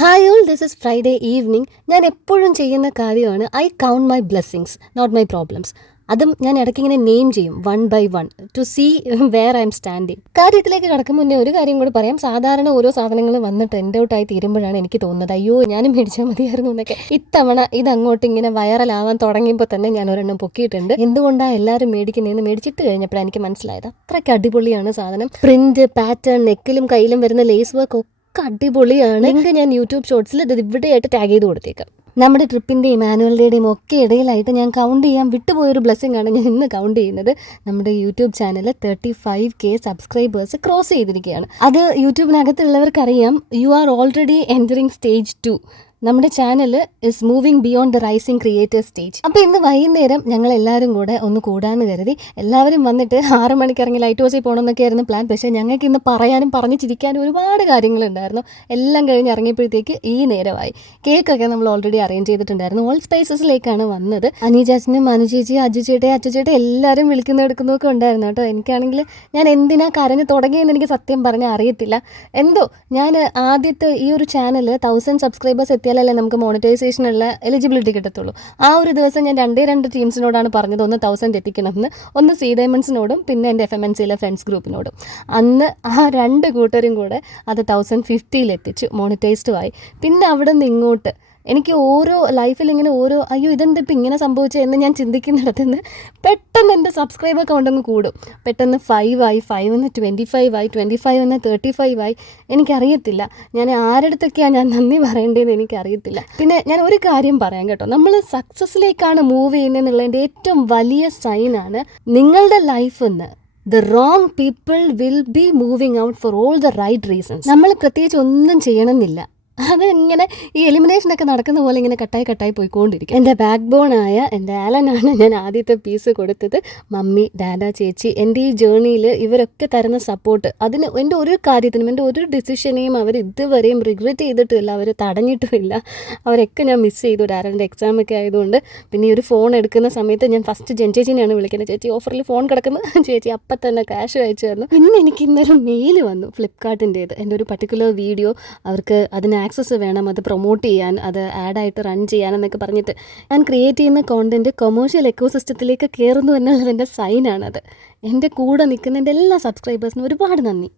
Hi all, this is Friday evening. ഞാൻ എപ്പോഴും ചെയ്യുന്ന കാര്യമാണ് I count my blessings, not my problems. അതും ഞാൻ ഇടയ്ക്കിങ്ങനെ നെയിം ചെയ്യും one by one to see where I am standing. കാര്യത്തിലേക്ക് കടക്കും മുന്നേ ഒരു കാര്യം കൂടി പറയാം. സാധാരണ ഓരോ സാധനങ്ങൾ വന്ന് ട്രെൻഡ് ഔട്ടായി തീരുമ്പോഴാണ് എനിക്ക് തോന്നുന്നത് അയ്യോ ഞാനും മേടിച്ചാൽ മതിയായിരുന്നു എന്നൊക്കെ. ഇത്തവണ ഇതങ്ങോട്ട് ഇങ്ങനെ വൈറലാവാൻ തുടങ്ങിയപ്പോൾ തന്നെ ഞാൻ ഒരെണ്ണം പൊക്കിയിട്ടുണ്ട്. എന്തുകൊണ്ടാണ് എല്ലാവരും മേടിക്കുന്നതെന്ന് മേടിച്ചിട്ട് കഴിഞ്ഞപ്പോഴാണ് എനിക്ക് മനസ്സിലായത് അത്രയ്ക്ക് അടിപൊളിയാണ് സാധനം. പ്രിന്റ്, പാറ്റേൺ, നെക്കിലും കയ്യിലും വരുന്ന ലേസ് വർക്ക് ഒക്കെ അടിപൊളിയാണ്. ലിങ്ക് ഞാൻ യൂട്യൂബ് ഷോർട്സിൽ ഇത് ഇവിടെയായിട്ട് ടാഗ് ചെയ്ത് കൊടുത്തേക്കാം. നമ്മുടെ ട്രിപ്പിൻ്റെയും ആനുവൽ ഒക്കെ ഇടയിലായിട്ട് ഞാൻ കൗണ്ട് ചെയ്യാൻ വിട്ടുപോയൊരു ബ്ലെസ്സിങ് ആണ് ഞാൻ ഇന്ന് കൗണ്ട് ചെയ്യുന്നത്. നമ്മുടെ YouTube channel 35K subscribers cross ചെയ്തിരിക്കുകയാണ്. അത് യൂട്യൂബിനകത്തുള്ളവർക്കറിയാം. You are already entering stage 2. നമ്മുടെ channel is moving beyond the rising creators stage. അപ്പോൾ ഇന്ന് വൈകുന്നേരം ഞങ്ങൾ എല്ലാവരും കൂടെ ഒന്ന് കൂടാന്ന് കരുതി. എല്ലാവരും വന്നിട്ട് 6 മണിക്ക് ഇറങ്ങി ലൈറ്റ് ഹൗസിൽ പോകണമെന്നൊക്കെ ആയിരുന്നു പ്ലാൻ. പക്ഷേ ഞങ്ങൾക്ക് ഇന്ന് പറയാനും പറഞ്ഞ് ചിരിക്കാനും ഒരുപാട് കാര്യങ്ങളുണ്ടായിരുന്നു. എല്ലാം കഴിഞ്ഞ് ഇറങ്ങിയപ്പോഴത്തേക്ക് ഈ നേരമായി. കേക്കൊക്കെ നമ്മൾ ഓൾറെഡി അറേഞ്ച് ചെയ്തിട്ടുണ്ടായിരുന്നു. ഓൾ സ്പൈസസിലേക്കാണ് വന്നത്. അനീജാച്ചനും അനുചേച്ചി, അജുചേട്ടൻ, അച്ചുചേട്ടൻ എല്ലാവരും എടുക്കുന്നതൊക്കെ ഉണ്ടായിരുന്നു കേട്ടോ. എനിക്കാണെങ്കിൽ ഞാൻ എന്തിനാ കരഞ്ഞ് തുടങ്ങിയെന്ന് എനിക്ക് സത്യം പറഞ്ഞാൽ അറിയത്തില്ല. എന്തോ ഞാൻ ആദ്യത്തെ ഈ ഒരു ചാനൽ 1000 സബ്സ്ക്രൈബേഴ്സ് എത്തിയാലല്ലേ നമുക്ക് മോണിറ്റൈസേഷനുള്ള എലിജിബിലിറ്റി കിട്ടത്തുള്ളൂ. ആ ഒരു ദിവസം ഞാൻ രണ്ട് ടീംസിനോടാണ് പറഞ്ഞത്, ഒന്ന് 1000 എത്തിക്കണമെന്ന്, ഒന്ന് സി ഡയമണ്ട്സിനോടും പിന്നെ എൻ്റെ FMNCയിലെ ഫ്രണ്ട്സ് ഗ്രൂപ്പിനോടും. അന്ന് ആ 2 കൂട്ടരും കൂടെ അത് 1050 എത്തിച്ചു, മോണിറ്റൈസ്ഡും ആയി. പിന്നെ അവിടെ നിന്ന് ഇങ്ങോട്ട് എനിക്ക് ഓരോ ലൈഫിൽ ഇങ്ങനെ അയ്യോ ഇതെന്താ ഇപ്പം ഇങ്ങനെ സംഭവിച്ചതെന്ന് ഞാൻ ചിന്തിക്കുന്നിടത്ത് നിന്ന് പെട്ടെന്ന് എൻ്റെ സബ്സ്ക്രൈബർ കൗണ്ടങ്ങ് കൂടും. പെട്ടെന്ന് 5 ആയി, 5 എന്ന് 25 ആയി, 25 എന്ന് 35 ആയി. എനിക്കറിയത്തില്ല ഞാൻ ആരുടെടുത്തൊക്കെയാണ് ഞാൻ നന്ദി പറയേണ്ടതെന്ന് എനിക്കറിയത്തില്ല. പിന്നെ ഞാൻ ഒരു കാര്യം പറയാം കേട്ടോ, നമ്മൾ സക്സസ്സിലേക്കാണ് മൂവ് ചെയ്യുന്നതെന്നുള്ളതിൻ്റെ ഏറ്റവും വലിയ സൈനാണ് നിങ്ങളുടെ ലൈഫിൽ നിന്ന് the wrong people will be moving out for all the right reasons. നമ്മൾ പ്രത്യേകിച്ച് ഒന്നും ചെയ്യണമെന്നില്ല. അതിങ്ങനെ ഈ എലിമിനേഷനൊക്കെ നടക്കുന്ന പോലെ ഇങ്ങനെ കട്ടായി പോയിക്കൊണ്ടിരിക്കും. എൻ്റെ ബാക്ക് ബോണായ എൻ്റെ ആലനാണ് ഞാൻ ആദ്യത്തെ പീസ് കൊടുത്തത്. മമ്മി, ഡാഡ, ചേച്ചി, എൻ്റെ ഈ ജേർണിയിൽ ഇവരൊക്കെ തരുന്ന സപ്പോർട്ട്, അതിന് എൻ്റെ ഒരു കാര്യത്തിനും എൻ്റെ ഒരു ഡിസിഷനെയും അവർ ഇതുവരെയും റിഗ്രറ്റ് ചെയ്തിട്ടില്ല, അവർ തടഞ്ഞിട്ടുമില്ല. അവരൊക്കെ ഞാൻ മിസ് ചെയ്തു. ഡാഡൻ്റെ എക്സാമൊക്കെ ആയതുകൊണ്ട്. പിന്നെ ഈ ഒരു ഫോൺ എടുക്കുന്ന സമയത്ത് ഞാൻ ഫസ്റ്റ് ചേച്ചിനെയാണ് വിളിക്കുന്നത്. ചേച്ചി ഓഫറിൽ ഫോൺ കിടക്കുന്നു, ചേച്ചി അപ്പം തന്നെ ക്യാഷ് അയച്ചു തന്നു. പിന്നെ എനിക്ക് ഇന്നൊരു മെയിൽ വന്നു ഫ്ലിപ്കാർട്ടിൻ്റേത്. എൻ്റെ ഒരു പർട്ടിക്കുലർ വീഡിയോ അവർക്ക് അതിന് ആക്സസ് വേണം, അത് പ്രൊമോട്ട് ചെയ്യാൻ, അത് ആഡായിട്ട് റൺ ചെയ്യാനെന്നൊക്കെ പറഞ്ഞിട്ട് ഞാൻ ക്രിയേറ്റ് ചെയ്യുന്ന കോണ്ടൻറ്റ് കൊമേഴ്ഷ്യൽ എക്കോസിസ്റ്റത്തിലേക്ക് കയറുന്നു എന്നുള്ളതിൻ്റെ സൈനാണത്. എൻ്റെ കൂടെ നിൽക്കുന്ന എൻ്റെ എല്ലാ സബ്സ്ക്രൈബേഴ്സിനും ഒരുപാട് നന്ദി.